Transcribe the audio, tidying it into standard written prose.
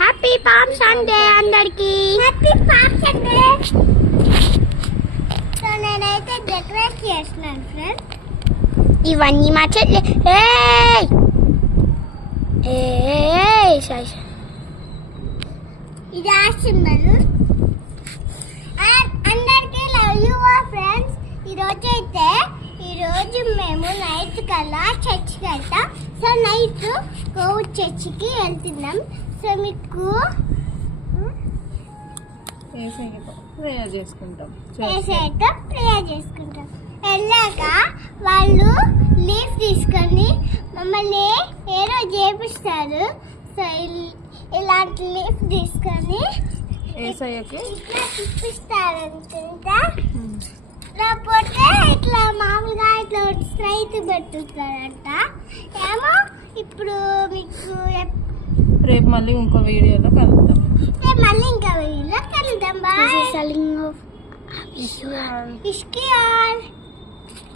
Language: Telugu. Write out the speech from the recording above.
హ్యాపీ పామ్ సండే అందరికి. Happy palm Sunday. సో నేనైతే డెకరేట్ చేస్తున్నాను ఫ్రెండ్స్. ఇవన్నీ మా చెల్లి. ఇది ఆ సింబల్. అందరికీ లవ్ యూ ఫ్రెండ్స్. ఈరోజు మేము నైట్ కల్లా చర్చికి వెళ్తాం. సో నైట్ కోవిడ్ చర్చికి వెళ్తున్నాం. సో మీకు ప్రేయర్ చేసుకుంటాం. వెళ్ళాక వాళ్ళు లీవ్ తీసుకొని మమ్మల్ని ఏదో చేపిస్తారు. సో ఇలాంటి లీవ్ తీసుకొని ఇట్లా తిప్పిస్తారు అనుకుంటా. లేకపోతే ఇట్లా మామూలుగా ఇట్లా స్ట్రైట్ పెట్టుతారంట. ఏమో ఇప్పుడు మీకు రేపు మళ్ళీ ఇంకో వీడియోలో కలుద్దాం. బాయ్.